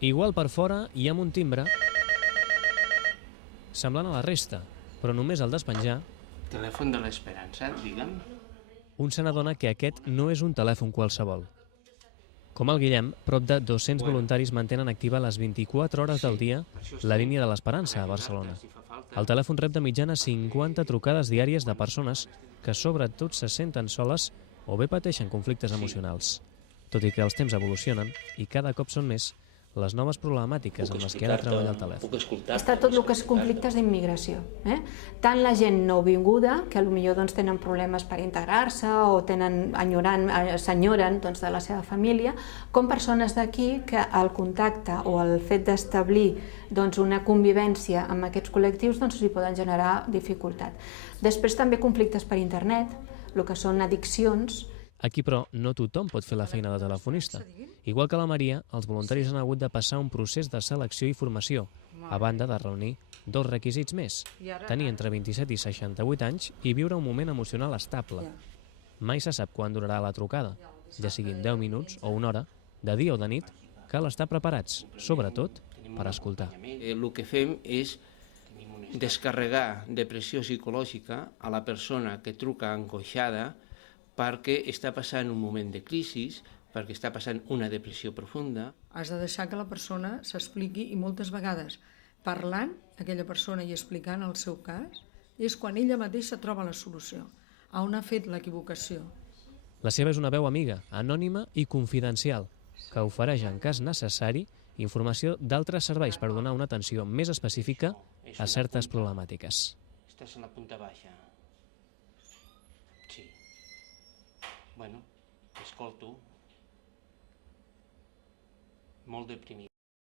Igual per fora hi ha un timbre semblant a la resta, però només al despenjar Telèfon de l'Esperança, digue'm. un se n'adona que aquest no és un telèfon qualsevol. Com el Guillem, prop de 200 voluntaris mantenen activa les 24 hores del dia la línia de l'Esperança a Barcelona. El telèfon rep de mitjana 50 trucades diàries de persones que sobretot se senten soles o bé pateixen conflictes emocionals. Tot i que els temps evolucionen i cada cop són més les noves problemàtiques amb les que ha de treballar el telèfon. Està tot el que és conflictes d'immigració. Tant la gent nouvinguda, que potser doncs, tenen problemes per integrar-se o s'enyoren doncs, de la seva família, com persones d'aquí que el contacte o el fet d'establir doncs, una convivència amb aquests col·lectius doncs, hi poden generar dificultat. Després també conflictes per internet, el que són addiccions. Aquí, però, no tothom pot fer la feina de telefonista. Igual que la Maria, els voluntaris han hagut de passar un procés de selecció i formació, a banda de reunir dos requisits més: tenir entre 27 i 68 anys i viure un moment emocional estable. Mai se sap quan durarà la trucada, ja siguin 10 minuts o una hora, de dia o de nit, cal estar preparats, sobretot per escoltar. El que fem és descarregar depressió psicològica a la persona que truca angoixada perquè està passant un moment de crisi, perquè està passant una depressió profunda. Has de deixar que la persona s'expliqui i moltes vegades parlant, aquella persona i explicant el seu cas, és quan ella mateixa troba la solució, a on ha fet l'equivocació. La seva és una veu amiga, anònima i confidencial, que ofereix en cas necessari informació d'altres serveis per donar una atenció més específica a certes problemàtiques. Estàs a la punta baixa. Sí. Bueno, escolto. Molt deprimit.